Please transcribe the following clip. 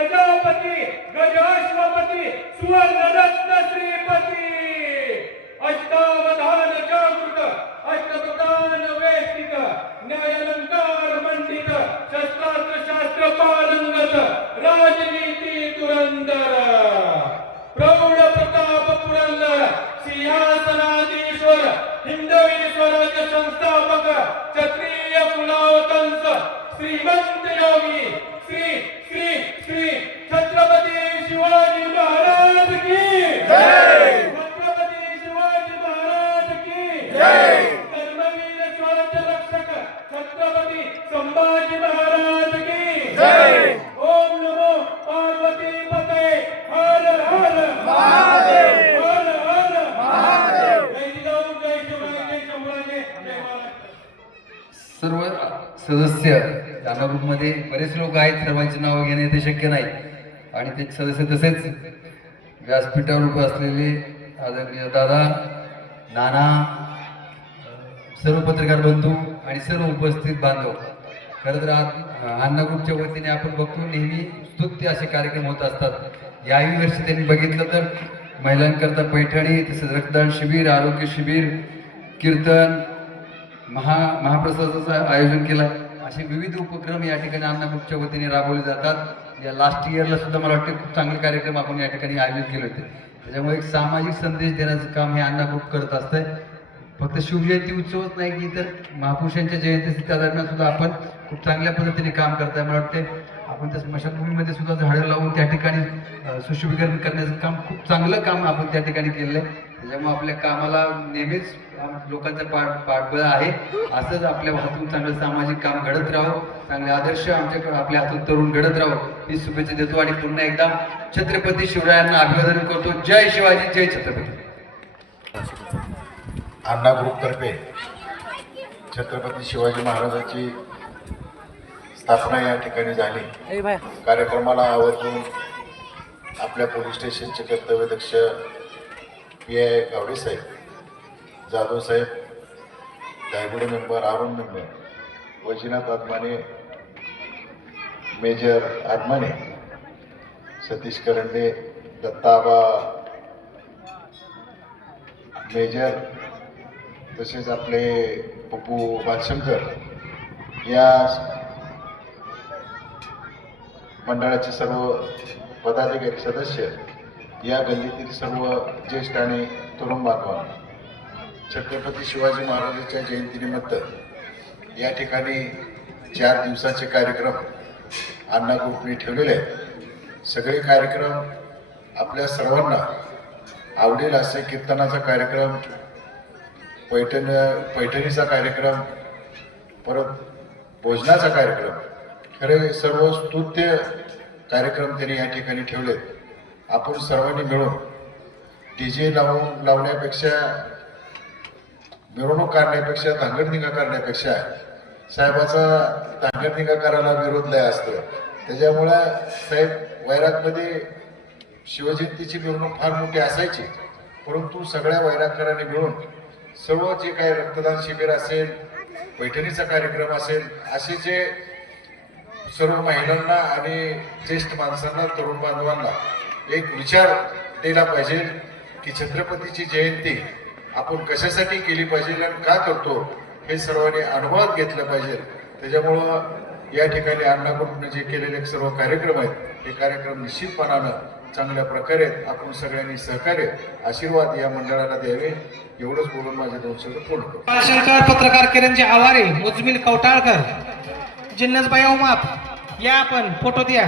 प्रजापती गजाश्वपती सुवर्णरत्न श्रीपती अष्टावधान जागृत अष्टप्रधान वेष्टित न्यायालंकार मंडित शस्त्रास्त्र शास्त्र पारंगत राजनीती धुरंधर प्रौढ प्रताप पुरंदर सिंहासनाधीश्वर हिंदवी स्वराज्य संस्थापक क्षत्रिय कुलावतंस श्रीमंत योगी श्री श्री श्री छत्रपती शिवाजी महाराज की जय। छत्रपती शिवाजी महाराज की जय। धर्मवीर स्वराज्य रक्षक छत्रपती संभाजी महाराज की जय। ओम नमो पार्वती पते हर हर महादेव हर हर महादेव। जय जिजाऊ जय शिवराय जय शंभूराजे जय महाराज। सर्व सदस्य त्यांना ग्रुपमध्ये बरेच लोक आहेत, सर्वांची नावं घेणे ते शक्य नाही आणि ते सदस्य तसेच व्यासपीठावर उभे असलेले आदरणीय दादा नाना सर्व पत्रकार बंधू आणि सर्व उपस्थित बांधव, खरं तर अण्णा ग्रुपच्या वतीने आपण बघतो नेहमी स्तुत्य असे कार्यक्रम होत असतात. याही वर्षी त्यांनी बघितलं तर महिलांकरता पैठणी, तसेच रक्तदान शिबिर, आरोग्य शिबिर, कीर्तन, महाप्रसादाचं आयोजन केलं. असे विविध उपक्रम या ठिकाणी अण्णा ग्रुपच्या वतीने राबवले जातात. या लास्ट इयरला सुद्धा मला वाटतं खूप चांगले कार्यक्रम आपण या ठिकाणी आयोजित केले होते. त्याच्यामुळे एक सामाजिक संदेश देण्याचं काम हे अण्णा ग्रुप करत असतंय. फक्त शिवजयंती उत्सवच नाही की तर महापुरुषांच्या जयंती त्या दरम्यान सुद्धा आपण खूप चांगल्या पद्धतीने काम करताय. मला वाटते आपण त्या स्मशानभूमीमध्ये सुद्धा झाडं लावून त्या ठिकाणी सुशोभीकरण करण्याचं काम, खूप चांगलं काम आपण त्या ठिकाणी केलेलं आहे. त्याच्यामुळे आपल्या कामाला नेहमीच लोकांचा पाठबळ आहे. असंच आपल्या हातून चांगलं सामाजिक काम घडत राहो, चांगले आदर्श आपल्या हातून तरुण घडत राहो ही शुभेच्छा देतो आणि पुन्हा एकदा छत्रपती शिवरायांना अभिवादन करतो. जय शिवाजी जय छत्रपती. अण्णा ग्रुपतर्फे छत्रपती शिवाजी महाराजांची स्थापना या ठिकाणी झाली. कार्यक्रमाला आवर्जून आपल्या पोलीस स्टेशनचे कर्तव्यदक्ष PI Gawade saheb, Jadhav saheb, Daygude member, Arun member, Vaijnath Aadmane, major Aadmane, Satish Karande, Dattaba major, तसेच आपले पप्पू बालशंकर या मंडळाचे सर्व पदाधिकारी सदस्य, या गल्लीतील सर्व ज्येष्ठ आणि तरुण बांधवांना छत्रपती शिवाजी महाराजांच्या जयंतीनिमित्त या ठिकाणी 4 दिवसाचे कार्यक्रम अण्णा ग्रुपने ठेवलेले आहेत. सगळे कार्यक्रम आपल्या सर्वांना आवडेल असे कीर्तनाचा कार्यक्रम, पैठणीचा कार्यक्रम, परत भोजनाचा कार्यक्रम, खरे सर्व स्तुत्य कार्यक्रम त्यांनी या ठिकाणी ठेवलेत. आपण सर्वांनी मिळून DJ लावण्यापेक्षा, मिरवणूक काढण्यापेक्षा, धांगडधिंगा करण्यापेक्षा साहेबाचा धांगडधिंगा करायला विरोध लय असतो. त्याच्यामुळं साहेब वैरागमध्ये शिवजयंतीची मिरवणूक फार मोठी असायची, परंतु सगळ्या वैरागकरांनी मिळून सर्व जे काही रक्तदान शिबिर असेल, पैठणीचा कार्यक्रम असेल, असे जे सर्व महिलांना आणि ज्येष्ठ माणसांना, तरुण बांधवांना एक विचार दिला पाहिजे की छत्रपतीची जयंती आपण कशासाठी केली पाहिजे आणि का करतो हे सर्वांनी अनुभवात घेतलं पाहिजे. त्याच्यामुळं या ठिकाणी अण्णा ग्रुपने जे केलेले सर्व कार्यक्रम आहेत हे कार्यक्रम निश्चितपणानं चांगल्या प्रकारे आपण सगळ्यांनी सहकार्य, आशीर्वाद या मंडळाला द्यावे. एवढंच बोलून माझे 2 शब्द पूर्ण करतो. भाषणकार पत्रकार किरणजी आवारे, मुजमिल कवटाळकर, जिन्नसबाई उमाप, या आपण फोटो द्या.